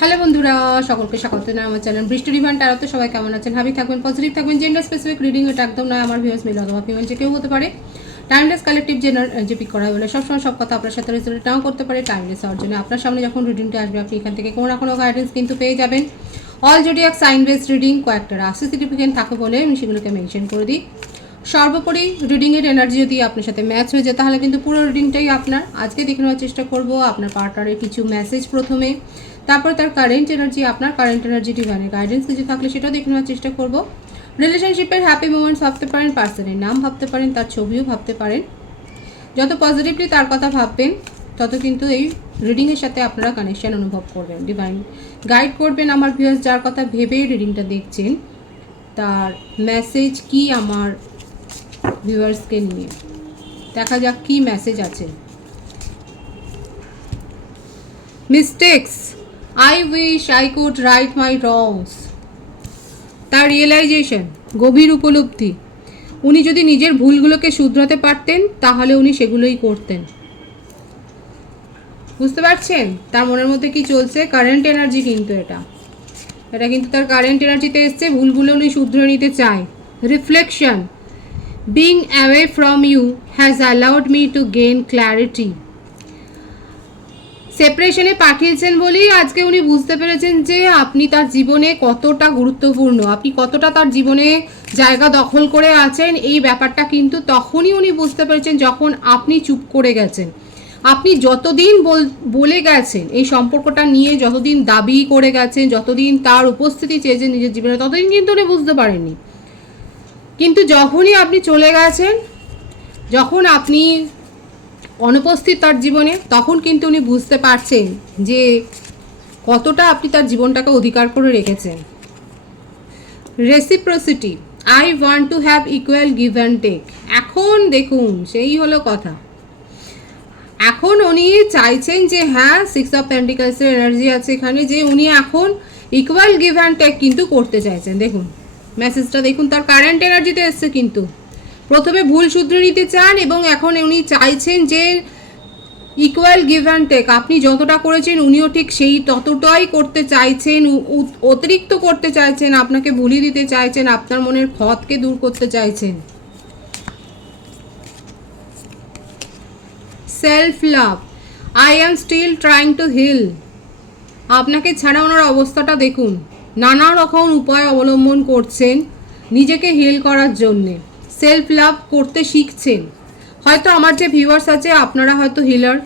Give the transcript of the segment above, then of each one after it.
Hello বন্ধুরা, সকলকে স্বাগত জানাই আমার চ্যানেল বৃষ্টি ডিভাইন ট্যারোতে। সবাই কেমন আছেন? হ্যাপি থাকবেন, পজিটিভ থাকবেন। জেন্ডার স্পেসিফিক রিডিং এটা একদম নয়। আমার ভিউয়ার্স মেল অথবা ফিমেল যে কেউ হতে পারে। টাইমলেস কালেকটিভ জেনার যে পিক করা বলে সবসময় সব কথা আপনার সাথে রেজোনেট নাও করতে পারে। টাইমলেস হওয়ার জন্য আপনার সামনে যখন রিডিংটা আসবে আপনি এখান থেকে কোনো না কোনো গাইডেন্স কিন্তু পেয়ে যাবেন। All zodiac sign based reading কয়েকটা রাশি সিগনিফিকেন্ট থাকে বলে আমি সেগুলোকে মেনশন করে দিই। সর্বোপরি রিডিংয়ের এনার্জি যদি আপনার সাথে ম্যাচ হয়ে যায় তাহলে কিন্তু পুরো রিডিংটাই আপনার। আজকে দেখে নেওয়ার চেষ্টা করব আপনার পার্টনারের কিছু মেসেজ প্রথমে, তারপর তার কারেন্ট এনার্জি, আপনার কারেন্ট এনার্জি, ডিভাইনের গাইডেন্স কিছু থাকলে সেটাও দেখে নেওয়ার চেষ্টা করব। রিলেশনশিপের হ্যাপি মোমেন্টস ভাবতে পারেন, পার্সনের নাম ভাবতে পারেন, তার ছবিও ভাবতে পারেন। যত পজিটিভলি তার কথা ভাববেন তত কিন্তু এই রিডিংয়ের সাথে আপনারা কানেকশান অনুভব করবেন। ডিভাইন গাইড করবেন আমার ভিউয়ার্স যার কথা ভেবেই রিডিংটা দেখছেন, তার মেসেজ কি আমার ভিউয়ার্সকে নিয়ে। দেখা যাক কি মেসেজ আছে। Mistakes, I wish I could right my wrongs. তার রিয়েলাইজেশন, গভীর উপলব্ধি। উনি যদি নিজের ভুলগুলোকে শুধরাতে পারতেন তাহলে উনি সেগুলোই করতেন। বুঝতে পারছেন তার মনের মধ্যে কি চলছে? কারেন্ট এনার্জি কিন্তু এটা কিন্তু তার কারেন্ট এনার্জিতে এসছে। ভুলগুলো উনি শুধরে নিতে চায়। Reflection, being away from you has allowed me to gain clarity. সেপারেশনে পাঠিয়েছেন বলেই আজকে উনি বুঝতে পেরেছেন যে আপনি তার জীবনে কতটা গুরুত্বপূর্ণ, আপনি কতটা তার জীবনে জায়গা দখল করে আছেন। এই ব্যাপারটা কিন্তু তখনই উনি বুঝতে পেরেছেন যখন আপনি চুপ করে গেছেন। আপনি যতদিন বলে গেছেন এই সম্পর্কটা নিয়ে, যতদিন দাবি করে গেছেন, যতদিন তার উপস্থিতি চেয়েছেন নিজের জীবনে, ততদিন কিন্তু উনি বুঝতে পারেননি। কিন্তু যখনই আপনি চলে গেছেন, যখন আপনি অনুপস্থিত তার জীবনে, তখন কিন্তু উনি বুঝতে পারছেন যে কতটা আপনি তার জীবনটাকে অধিকার করে রেখেছেন। Reciprocity, I want to have equal give and take. এখন দেখুন সেই হলো কথা। এখন উনি চাইছেন যে হ্যাঁ, 6 অফ পেন্টিকলসের এনার্জি আছে এখানে, যে উনি এখন ইকুয়াল গিভ অ্যান্ড টেক কিন্তু করতে চাইছেন। দেখুন মেসেজটা দেখুন, তার কারেন্ট এনার্জিতে এসছে। কিন্তু প্রথমে ভুল শুধরে নিতে চান এবং এখন উনি চাইছেন যে ইকুয়াল গিভ অ্যান্ড টেক। আপনি যতটা করেছেন উনিও ঠিক সেই ততটাই করতে চাইছেন, অতিরিক্ত করতে চাইছেন, আপনাকে ভুলিয়ে দিতে চাইছেন, আপনার মনের ক্ষতকে দূর করতে চাইছেন। Self love, I am still trying to heal. আপনাকে ছাড়া ওনার অবস্থাটা দেখুন, নানা রকম উপায় অবলম্বন করছেন নিজেকে হিল করার জন্যে। সেলফ লাভ করতে শিখছেন। হয়তো আমার যে ভিউয়ার্স আছে আপনারা হয়তো হিলার,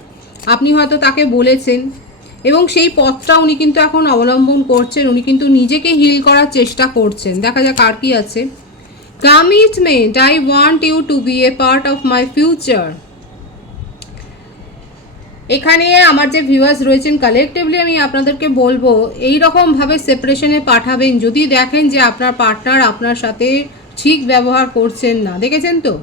আপনি হয়তো তাকে বলেছেন এবং সেই পথটা উনি কিন্তু এখন অবলম্বন করছেন। উনি কিন্তু নিজেকে হিল করার চেষ্টা করছেন। দেখা যাক আর কি আছে। Commitment, I want you to be a part of my future. এখানে আমার যে ভিউয়ার্স রয়েছেন কালেকটিভলি আমি আপনাদেরকে বলবো এই রকমভাবে সেপারেশনে পাঠাবেন যদি দেখেন যে আপনার পার্টনার আপনার সাথে ঠিক ব্যবহার করছেন না। দেখেছেন তো,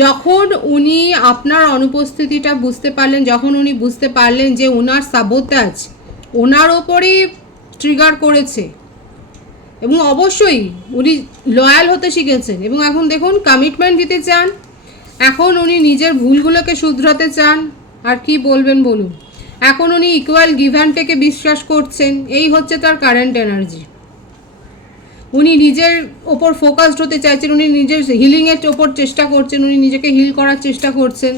যখন উনি আপনার অনুপস্থিতিটা বুঝতে পারলেন, যখন উনি বুঝতে পারলেন যে ওনার সাবোটাজ ওনার ওপরেই ট্রিগার করেছে এবং অবশ্যই উনি লয়াল হতে শিখেছেন এবং এখন দেখুন কমিটমেন্ট দিতে চান। এখন উনি নিজের ভুলগুলোকে শুধরাতে চান। আর কি বলবেন বলুন। এখন উনি ইকুয়াল গিভ অ্যান্ড টেকে বিশ্বাস করছেন। এই হচ্ছে তার কারেন্ট এনার্জি। উনি নিজের ওপর ফোকাসড হতে চাইছেন, উনি নিজের হিলিংয়ের ওপর চেষ্টা করছেন, উনি নিজেকে হিল করার চেষ্টা করছেন।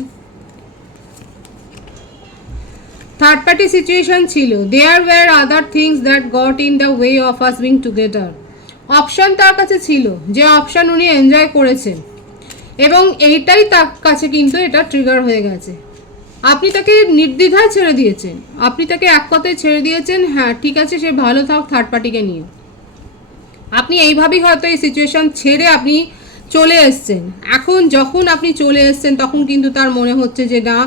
থার্ড পার্টি সিচুয়েশন ছিল, there were other things that got in the way of us being together. Option তার কাছে ছিল, যে অপশান উনি এনজয় করেছেন এবং এইটাই তার কাছে কিন্তু এটা ট্রিগার হয়ে গেছে। আপনি তাকে নির্দ্বিধায় ছেড়ে দিয়েছেন, আপনি তাকে এক কথায় ছেড়ে দিয়েছেন, হ্যাঁ ঠিক আছে সে ভালো থাক থার্ড পার্টিকে নিয়ে। আপনি এইভাবেই হয়তো এই সিচুয়েশান ছেড়ে আপনি চলে এসছেন। এখন যখন আপনি চলে এসছেন তখন কিন্তু তার মনে হচ্ছে যে না,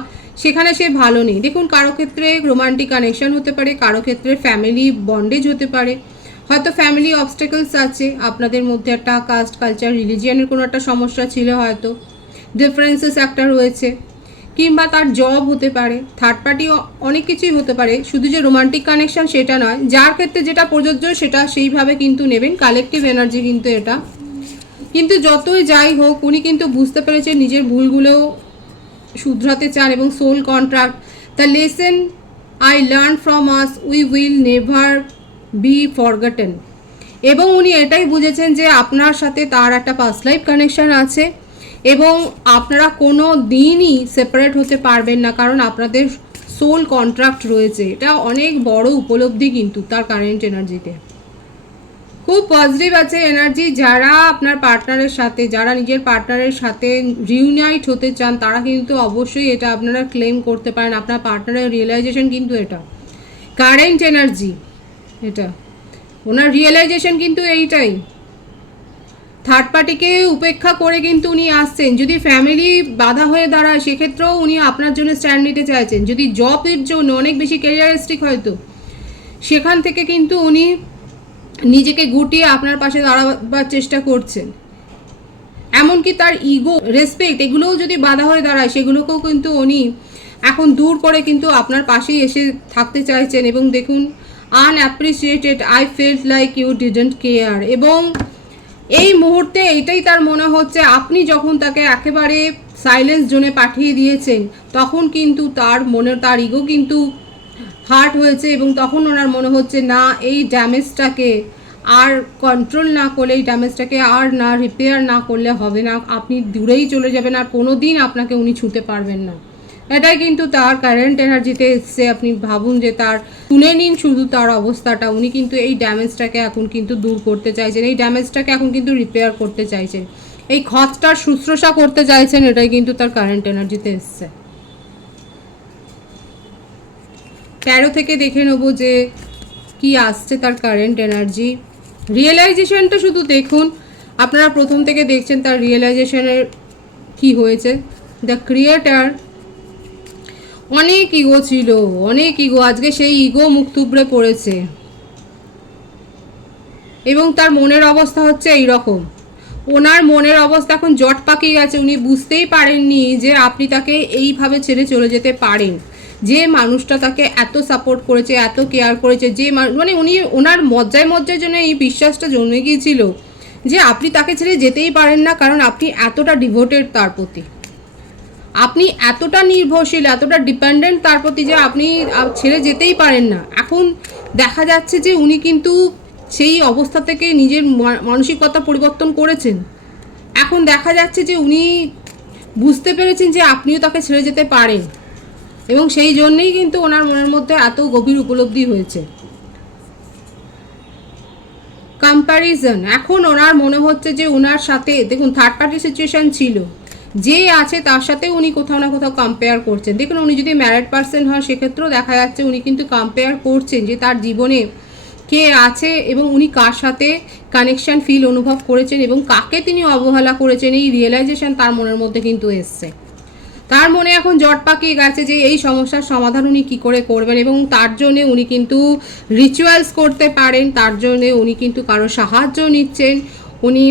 সেখানে সে ভালো নেই। দেখুন কারো ক্ষেত্রে রোমান্টিক কানেকশন হতে পারে, কারো ক্ষেত্রে ফ্যামিলি বন্ডেজ হতে পারে, হয়তো ফ্যামিলি অবস্টেকলস আছে, আপনাদের মধ্যে একটা কাস্ট কালচার রিলিজিয়ানের কোনো একটা সমস্যা ছিল, হয়তো ডিফারেন্সেস একটা রয়েছে, কিংবা তার জব হতে পারে, থার্ড পার্টি অনেক কিছুই হতে পারে। শুধু যে রোমান্টিক কানেকশন সেটা নয়, যার ক্ষেত্রে যেটা প্রযোজ্য সেটা সেইভাবে কিন্তু নেবেন। কালেকটিভ এনার্জি কিন্তু এটা। কিন্তু যতই যাই হোক উনি কিন্তু বুঝতে পেরেছেন নিজের ভুলগুলো শুধরাতে চান এবং soul contract, the lesson I learn from us, we will never be forgotten. এবং উনি এটাই বুঝেছেন যে আপনার সাথে তার একটা পাস্ট লাইফ কানেকশন আছে এবং আপনারা কোনো দিনই সেপারেট হতে পারবেন না, কারণ আপনাদের সোল কন্ট্রাক্ট রয়েছে। এটা অনেক বড় উপলব্ধি কিন্তু তার কারেন্ট এনার্জিতে। খুব পজিটিভ আছে এনার্জি। যারা আপনার পার্টনারের সাথে, যারা নিজের পার্টনারের সাথে রিউনাইট হতে চান, তারা কিন্তু অবশ্যই এটা আপনারা ক্লেম করতে পারেন। আপনার পার্টনারের রিয়েলাইজেশন কিন্তু এটা কারেন্ট এনার্জি, এটা ওনার রিয়েলাইজেশন কিন্তু এইটাই। থার্ড পার্টিকে উপেক্ষা করে কিন্তু উনি আসছেন। যদি ফ্যামিলি বাধা হয়ে দাঁড়ায় সেক্ষেত্রেও উনি আপনার জন্য স্ট্যান্ড নিতে চাইছেন। যদি জবের জন্য অনেক বেশি ক্যারিয়ারিস্টিক হয়তো, সেখান থেকে কিন্তু উনি নিজেকে গুটিয়ে আপনার পাশে দাঁড়াবার চেষ্টা করছেন। এমনকি তার ইগো, রেসপেক্ট, এগুলোও যদি বাধা হয়ে দাঁড়ায় সেগুলোকেও কিন্তু উনি এখন দূর করে কিন্তু আপনার পাশেই এসে থাকতে চাইছেন। এবং দেখুন, unappreciated, I felt like you didn't care. এবং এই মুহূর্তে এটাই তার মনে হচ্ছে, আপনি যখন তাকে একেবারে সাইলেন্স জোনে পাঠিয়ে দিয়েছেন তখন কিন্তু তার ইগো কিন্তু হার্ট হয়েছে এবং তখন ওনার মনে হচ্ছে না, এই ড্যামেজটাকে আর কন্ট্রোল না করলে, এই ড্যামেজটাকে আর না রিপেয়ার না করলে হবে না। আপনি দূরেই চলে যাবেন, আর কোনো দিন আপনাকে উনি ছুঁতে পারবেন না। এটাই কিন্তু তার কারেন্ট এনার্জিতে এসছে। আপনি ভাবুন যে তার, শুনে নিন শুধু তার অবস্থাটা। উনি কিন্তু এই ড্যামেজটাকে এখন কিন্তু দূর করতে চাইছেন, এই ড্যামেজটাকে এখন কিন্তু রিপেয়ার করতে চাইছেন, এই ক্ষতটার শুশ্রূষা করতে চাইছেন। এটাই কিন্তু তার কারেন্ট এনার্জিতে এসছে। 13 থেকে দেখে নেবো যে কি আসছে তার কারেন্ট এনার্জি। রিয়েলাইজেশনটা শুধু দেখুন, আপনারা প্রথম থেকে দেখছেন তার রিয়েলাইজেশনের কি হয়েছে। দ্য ক্রিয়েটার, অনেক ইগো ছিল, অনেক ইগো, আজকে সেই ইগো মুখ থুবড়ে পড়েছে এবং তার মনের অবস্থা হচ্ছে এইরকম। ওনার মনের অবস্থা এখন জট পাকিয়ে গেছে। উনি বুঝতেই পারেননি যে আপনি তাকে এইভাবে ছেড়ে চলে যেতে পারেন। যে মানুষটা তাকে এত সাপোর্ট করেছে, এত কেয়ার করেছে, যে মানে উনি, ওনার মজ্জায় জন্য এই বিশ্বাসটা জন্মে গিয়েছিল যে আপনি তাকে ছেড়ে যেতেই পারেন না, কারণ আপনি এতটা ডিভোটেড তার প্রতি, আপনি এতটা নির্ভরশীল, এতটা ডিপেন্ডেন্ট তার প্রতি যে আপনি ছেড়ে যেতেই পারেন না। এখন দেখা যাচ্ছে যে উনি কিন্তু সেই অবস্থা থেকে নিজের মানসিকতা পরিবর্তন করেছেন। এখন দেখা যাচ্ছে যে উনি বুঝতে পেরেছেন যে আপনিও তাকে ছেড়ে যেতে পারেন এবং সেই জন্যেই কিন্তু ওনার মনের মধ্যে এত গভীর উপলব্ধি হয়েছে। কম্প্যারিজন, এখন ওনার মনে হচ্ছে যে ওনার সাথে, দেখুন থার্ড পার্টি সিচুয়েশন ছিল, যে আছে তার সাথে উনি কোথাও না কোথাও কম্পেয়ার করছেন। দেখুন, উনি যদি ম্যারিড পার্সন হয় সেক্ষেত্রেও দেখা যাচ্ছে উনি কিন্তু কম্পেয়ার করছেন যে তার জীবনে কে আছে এবং উনি কার সাথে কানেকশন ফিল অনুভব করেছেন এবং কাকে তিনি অবহেলা করেছেন। এই রিয়েলাইজেশন তার মনের মধ্যে কিন্তু এসছে। তার মনে এখন জট পাকিয়ে গেছে যে এই সমস্যার সমাধান উনি কী করে করবেন এবং তার জন্যে উনি কিন্তু রিচুয়ালস করতে পারেন, তার জন্যে উনি কিন্তু কারো সাহায্য নিচ্ছেন, উনি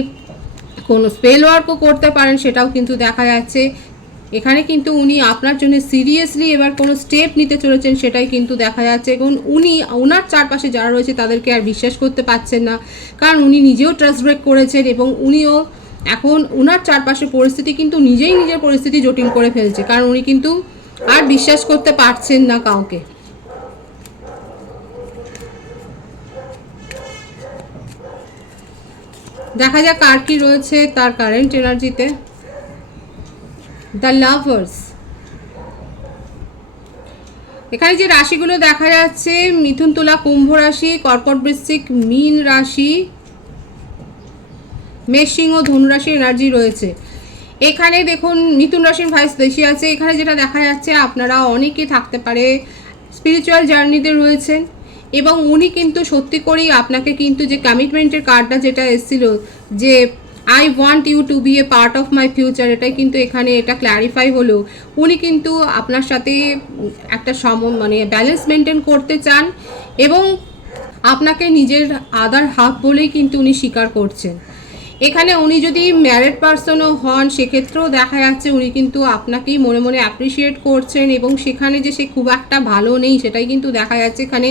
কোনো স্পেল ওয়ার্কও করতে পারেন, সেটাও কিন্তু দেখা যাচ্ছে। এখানে কিন্তু উনি আপনার জন্য সিরিয়াসলি এবার কোনো স্টেপ নিতে চলেছেন, সেটাই কিন্তু দেখা যাচ্ছে। এবং উনি ওনার চারপাশে যারা রয়েছে তাদেরকে আর বিশ্বাস করতে পারছেন না, কারণ উনি নিজেও ট্রাস্ট ব্রেক করেছেন এবং উনিও এখন ওনার চারপাশে পরিস্থিতি কিন্তু নিজেই নিজের পরিস্থিতি জটিল করে ফেলছে, কারণ উনি কিন্তু আর বিশ্বাস করতে পারছেন না কাউকে। দেখা যাক কার কি রয়েছে তার কারেন্ট এনার্জিতে। দ্য লাভার্স, এখানে যে রাশিগুলো দেখা যাচ্ছে, মিথুন, তুলা, কুম্ভ রাশি, কর্কট, বৃশ্চিক, মীন রাশি, মেষ, সিংহ, ধনু রাশির এনার্জি রয়েছে। এখানে দেখুন মিথুন রাশির ভাইস বেশি আছে। এখানে যেটা দেখা যাচ্ছে, আপনারা অনেকে থাকতে পারে স্পিরিচুয়াল জার্নিতে রয়েছেন এবং উনি কিন্তু সত্যি করেই আপনাকে কিন্তু যে কমিটমেন্টের কার্ডটা যেটা এসেছিল যে I want you to be a part of my future, এটাই কিন্তু এখানে এটা ক্ল্যারিফাই হলো। উনি কিন্তু আপনার সাথে একটা মানে ব্যালেন্স মেনটেন করতে চান এবং আপনাকে নিজের আদার হাফ বলেই কিন্তু উনি স্বীকার করছেন। এখানে উনি যদি ম্যারিড পার্সনও হন সেক্ষেত্রেও দেখা যাচ্ছে উনি কিন্তু আপনাকেই মনে মনে অ্যাপ্রিসিয়েট করছেন এবং সেখানে যে সে খুব একটা ভালো নেই সেটাই কিন্তু দেখা যাচ্ছে। এখানে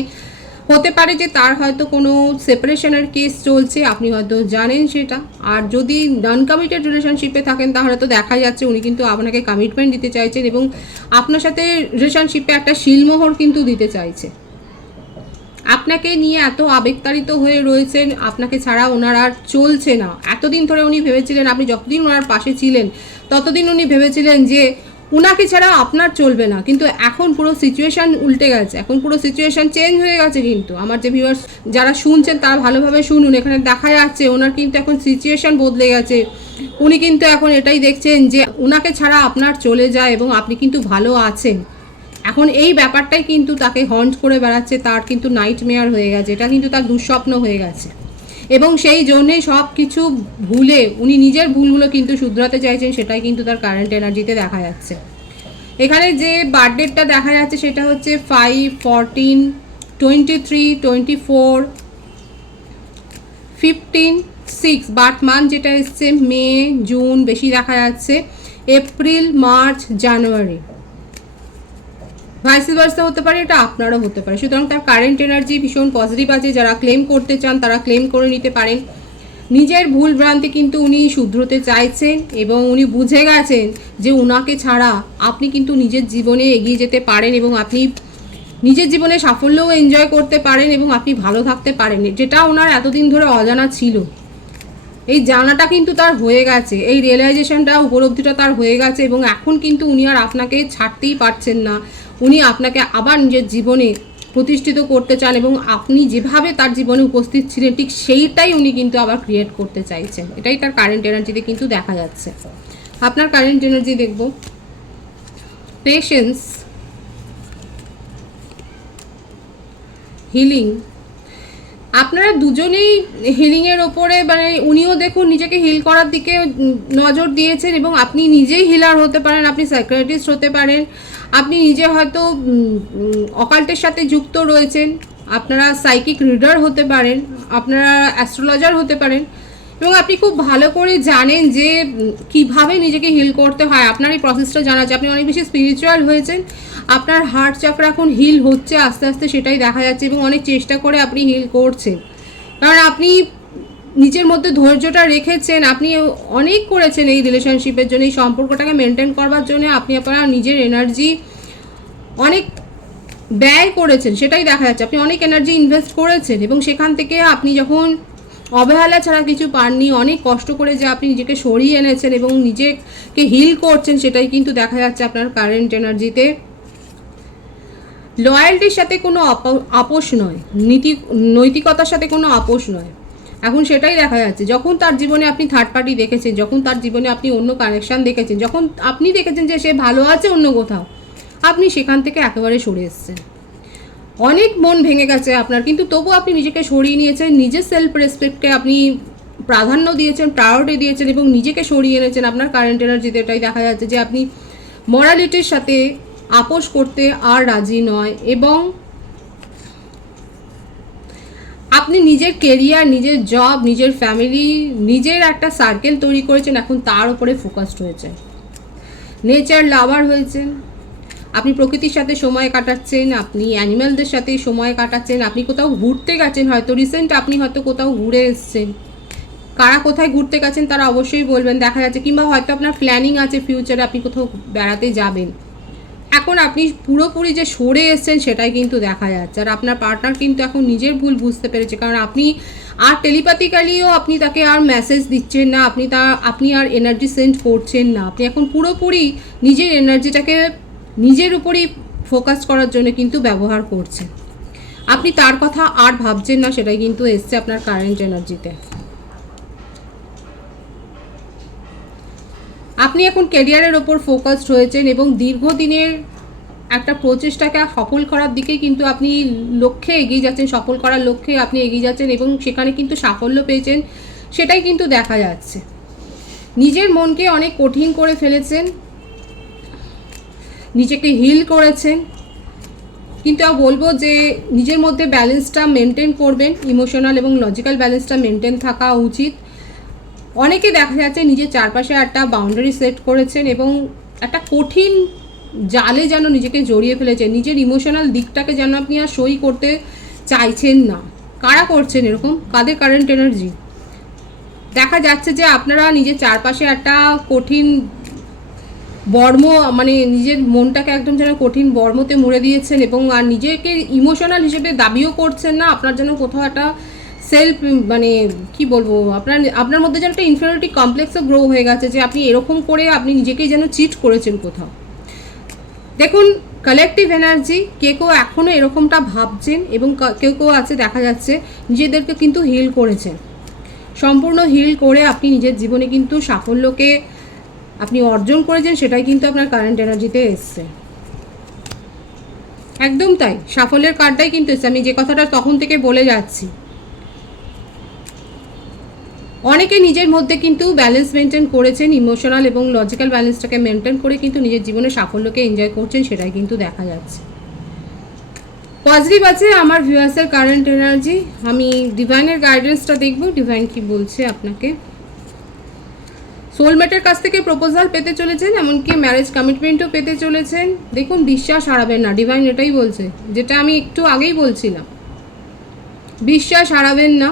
হতে পারে যে তার হয়তো কোনো সেপারেশনের কেস চলছে, আপনি হয়তো জানেন সেটা। আর যদি নন কমিটেড রিলেশনশিপে থাকেন তাহলে তো দেখা যাচ্ছে উনি কিন্তু আপনাকে কমিটমেন্ট দিতে চাইছেন এবং আপনার সাথে রিলেশনশিপে একটা শিলমোহর কিন্তু দিতে চাইছে। আপনাকে নিয়ে এত আবেগতাড়িত হয়ে রয়েছেন, আপনাকে ছাড়া ওনার আর চলছে না। এতদিন ধরে উনি ভেবেছিলেন, আপনি যতদিন ওনার পাশে ছিলেন ততদিন উনি ভেবেছিলেন যে উনাকে ছাড়া আপনার চলবে না, কিন্তু এখন পুরো সিচুয়েশান উল্টে গেছে, এখন পুরো সিচুয়েশান চেঞ্জ হয়ে গেছে। কিন্তু আমার যে ভিউয়ার্স যারা শুনছেন তারা ভালোভাবে শুনুন, এখানে দেখা যাচ্ছে ওনার কিন্তু এখন সিচুয়েশান বদলে গেছে। উনি কিন্তু এখন এটাই দেখছেন যে ওনাকে ছাড়া আপনার চলে যায় এবং আপনি কিন্তু ভালো আছেন। এখন এই ব্যাপারটাই কিন্তু তাকে হন্ট করে বেড়াচ্ছে, তার কিন্তু নাইটমেয়ার হয়ে গেছে, এটা কিন্তু তার দুঃস্বপ্ন হয়ে গেছে। এবং সেই জন্যেই সব কিছু ভুলে উনি নিজের ভুলগুলো কিন্তু শুধরাতে চাইছেন, সেটাই কিন্তু তার কারেন্ট এনার্জিতে দেখা যাচ্ছে। এখানে যে বার্থডেটটা দেখা যাচ্ছে সেটা হচ্ছে 5, 14, 23, 24, 15, 6। বার্থ মান্থ যেটা এসছে মে, জুন বেশি দেখা যাচ্ছে, এপ্রিল, মার্চ, জানুয়ারি, ভাইস ভার্সা হতে পারে, এটা আপনারও হতে পারে। সুতরাং তার কারেন্ট এনার্জি ভীষণ পজিটিভ আছে। যারা ক্লেম করতে চান তারা ক্লেম করে নিতে পারেন। নিজের ভুল ভ্রান্তি কিন্তু উনি শুধরোতে চাইছেন এবং উনি বুঝে গেছেন যে উনাকে ছাড়া আপনি কিন্তু নিজের জীবনে এগিয়ে যেতে পারেন এবং আপনি নিজের জীবনে সাফল্যও এনজয় করতে পারেন এবং আপনি ভালো থাকতে পারেন, যেটা ওনার এতদিন ধরে অজানা ছিল। এই জানাটা কিন্তু তার হয়ে গেছে, এই রিয়েলাইজেশনটা, উপলব্ধিটা তার হয়ে গেছে এবং এখন কিন্তু উনি আর আপনাকে ছাড়তেই পারছেন না। উনি আপনাকে আবার নিজের জীবনে প্রতিষ্ঠিত করতে চান এবং আপনি যেভাবে তার জীবনে উপস্থিত ছিলেন ঠিক সেইটাই উনি কিন্তু আবার ক্রিয়েট করতে চাইছেন। এটাই তার কারেন্ট এনার্জিতে কিন্তু দেখা যাচ্ছে। আপনার কারেন্ট এনার্জি দেখব, পেশেন্স, হিলিং। আপনারা দুজনেই হিলিংয়ের ওপরে, মানে উনিও দেখুন নিজেকে হিল করার দিকে নজর দিয়েছেন এবং আপনি নিজেই হিলার হতে পারেন, আপনি সাইকিয়াট্রিস্ট হতে পারেন, আপনি নিজে হয়তো অকাল্টের সাথে যুক্ত রয়েছেন, আপনারা সাইকিক রিডার হতে পারেন, আপনারা অ্যাস্ট্রোলজার হতে পারেন এবং আপনি খুব ভালো করে জানেন যে কিভাবে নিজেকে হিল করতে হয়। আপনার এই প্রসেসটা জানা আছে, আপনি অনেক বেশি স্পিরিচুয়াল হয়েছেন, আপনার হার্ট চক্র এখন হিল হচ্ছে আস্তে আস্তে, সেটাই দেখা যাচ্ছে এবং অনেক চেষ্টা করে আপনি হিল করছেন, কারণ আপনি নিজের মধ্যে ধৈর্যটা রেখেছেন, আপনি অনেক করেছেন এই রিলেশনশিপের জন্য, এই সম্পর্কটাকে মেনটেন করবার জন্য আপনি আপনার নিজের এনার্জি অনেক ব্যয় করেছেন, সেটাই দেখা যাচ্ছে। আপনি অনেক এনার্জি ইনভেস্ট করেছেন এবং সেখান থেকে আপনি যখন অবহেলা ছাড়া কিছু পাননি, অনেক কষ্ট করে যে আপনি নিজেকে সরিয়ে এনেছেন এবং নিজেকে হিল করছেন, সেটাই কিন্তু দেখা যাচ্ছে আপনার কারেন্ট এনার্জিতে। লয়্যালটির সাথে কোনো আপোষ নয়, নৈতিকতার সাথে কোনো আপোষ নয়, এখন সেটাই দেখা যাচ্ছে। যখন তার জীবনে আপনি থার্ড পার্টি দেখেছেন, যখন তার জীবনে আপনি অন্য কানেকশান দেখেছেন, যখন আপনি দেখেছেন যে সে ভালো আছে অন্য কোথাও, আপনি সেখান থেকে একেবারে সরে এসেছেন। অনেক মন ভেঙে গেছে আপনার, কিন্তু তবু আপনি নিজেকে সরিয়ে নিয়েছেন, নিজের সেলফ রেসপেক্টকে আপনি প্রাধান্য দিয়েছেন, প্রায়োরিটি দিয়েছেন এবং নিজেকে সরিয়ে এনেছেন। আপনার কারেন্ট এনার্জিতে এটাই দেখা যাচ্ছে যে আপনি মরালিটির সাথে আপোষ করতে আর রাজি নয় এবং আপনি নিজের কেরিয়ার, নিজের জব, নিজের ফ্যামিলি, নিজের একটা সার্কেল তৈরি করেছেন, এখন তার উপরে ফোকাসড হয়েছে। নেচার লাভার হয়েছেন, আপনি প্রকৃতির সাথে সময় কাটাচ্ছেন, আপনি অ্যানিম্যালদের সাথে সময় কাটাচ্ছেন, আপনি কোথাও ঘুরতে গেছেন, হয়তো রিসেন্ট আপনি হয়তো কোথাও ঘুরে এসেছেন। কারা কোথায় ঘুরতে গেছেন তারা অবশ্যই বলবেন, দেখা যাচ্ছে। কিংবা হয়তো আপনার প্ল্যানিং আছে ফিউচারে আপনি কোথাও বেড়াতে যাবেন। এখন আপনি পুরোপুরি যে সরে এসেছেন সেটাই কিন্তু দেখা যাচ্ছে। আর আপনার পার্টনার কিন্তু এখন নিজের ভুল বুঝতে পেরেছে, কারণ আপনি আর টেলিপ্যাথিক্যালিও আপনি তাকে আর মেসেজ দিচ্ছেন না, আপনি আর এনার্জি সেন্ড করছেন না। আপনি এখন পুরোপুরি নিজের এনার্জিটাকে নিজের উপরই ফোকাস করার জন্য কিন্তু ব্যবহার করছেন। আপনি তার কথা আর ভাবছেন না, সেটাই কিন্তু এসছে আপনার কারেন্ট এনার্জিতে। আপনি এখন ক্যারিয়ারের ওপর ফোকাসড হয়েছেন এবং দীর্ঘদিনের একটা প্রচেষ্টাকে সফল করার দিকে কিন্তু আপনি লক্ষ্যে এগিয়ে যাচ্ছেন, সফল করার লক্ষ্যে আপনি এগিয়ে যাচ্ছেন এবং সেখানে কিন্তু সাফল্য পেয়েছেন, সেটাই কিন্তু দেখা যাচ্ছে। নিজের মনকে অনেক কঠিন করে ফেলেছেন, নিজেকে হিল করেছেন, কিন্তু বলবো যে নিজের মধ্যে ব্যালেন্সটা মেনটেন করবেন, ইমোশনাল এবং লজিক্যাল ব্যালেন্সটা মেনটেন থাকা উচিত। অনেকে দেখা যাচ্ছে নিজের চারপাশে একটা বাউন্ডারি সেট করেছেন এবং একটা কঠিন জালে যেন নিজেকে জড়িয়ে ফেলেছেন, নিজের ইমোশনাল দিকটাকে যেন আপনি আর সই করতে চাইছেন না। কারা করছেন এরকম? কাদের কারেন্ট এনার্জি? দেখা যাচ্ছে যে আপনারা নিজের চারপাশে একটা কঠিন বর্ম, মানে নিজের মনটাকে একদম যেন কঠিন বর্মতে মুড়ে দিয়েছেন, এবং আর নিজেকে ইমোশনাল হিসেবে দাবিও করছেন না। আপনার যেন কোথাও একটা সেলফ, মানে কি বলবো, আপনার মধ্যে যেন একটা ইনফিরিয়রিটি কমপ্লেক্সও গ্রো হয়ে গেছে, যে আপনি এরকম করে আপনি নিজেকেই যেন চিট করেছেন কোথাও। দেখুন, কালেকটিভ এনার্জি, কেউ এখনও এরকমটা ভাবছেন, এবং কেউ আছে দেখা যাচ্ছে নিজেদেরকে কিন্তু হিল করেছেন, সম্পূর্ণ হিল করে আপনি নিজের জীবনে কিন্তু সাফল্যকে আপনি অর্জন করেছেন, সেটাই কিন্তু আপনার কারেন্ট এনার্জিতে এসছে। একদম তাই, সাফল্যের কার্ডটাই কিন্তু এসছে। আমি যে কথাটা তখন থেকে বলে যাচ্ছি, অনেকে নিজের মধ্যে কিন্তু ব্যালেন্স মেনটেন করেছেন, ইমোশনাল এবং লজিক্যাল ব্যালেন্সটাকে মেনটেন করে কিন্তু নিজের জীবনে সাফল্যকে এনজয় করছেন, সেটাই কিন্তু দেখা যাচ্ছে। পজিটিভ আছে আমার ভিউয়ার্সের কারেন্ট এনার্জি। আমি ডিভাইনের গাইডেন্সটা দেখব, ডিভাইন কি বলছে আপনাকে। সোলমেটের কাছ থেকে প্রপোজাল পেতে চলেছেন, এমনকি ম্যারেজ কমিটমেন্টও পেতে চলেছেন। দেখুন, বিশ্বাস হারাবেন না, ডিভাইন এটাই বলছে, যেটা আমি একটু আগেই বলছিলাম। বিশ্বাস হারাবেন না,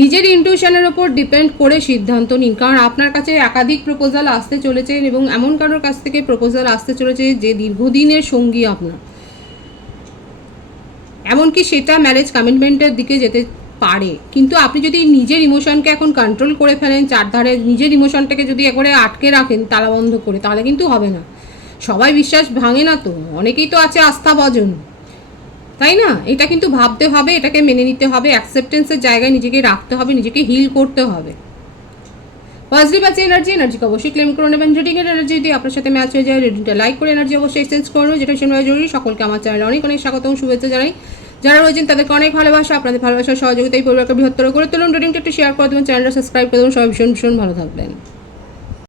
নিজের ইনটিউশনের ওপর ডিপেন্ড করে সিদ্ধান্ত নিন, কারণ আপনার কাছে একাধিক প্রপোজাল আসতে চলেছে, এবং এমন কারোর কাছ থেকে প্রপোজাল আসতে চলেছে যে দীর্ঘদিনের সঙ্গী আপনার, এমনকি সেটা ম্যারেজ কমিটমেন্টের দিকে যেতে পারে। কিন্তু আপনি যদি নিজের ইমোশনকে এখন কন্ট্রোল করে ফেলেন, চারধারে নিজের ইমোশনটাকে যদি একবারে আটকে রাখেন তালাবন্ধ করে, তাহলে কিন্তু হবে না। সবাই বিশ্বাস ভাঙে না তো, অনেকেই তো আছে আস্থাভজন, তাই না? এটা কিন্তু ভাবতে হবে, এটাকে মেনে নিতে হবে, অ্যাকসেপ্টেন্সের জায়গায় নিজেকে রাখতে হবে, নিজেকে হিল করতে হবে। পজিটিভ আছে এনার্জিকে অবশ্যই ক্লেম করে নেবেন। রিডিংয়ের এনার্জি যদি আপনার সাথে ম্যাচ হয়ে যায়, রিডিংটা লাইক করে এনার্জি অবশ্যই এক্সচেঞ্জ করুন, যেটা ভীষণভাবে জরুরি। সকলকে আমার চ্যানেলে অনেক অনেক স্বাগত এবং শুভেচ্ছা জানাই। যারা রয়েছেন তাদেরকে অনেক ভালোবাসা, আপনাদের ভালোবাসার সহযোগিতায় পরিবারকে বৃহত্তর করে তুলুন। রিডিংটা একটু শেয়ার করে দেবেন, চ্যানেলটা সাবস্ক্রাইব করে দেবেন। সবাই ভীষণ ভীষণ ভালো থাকবেন।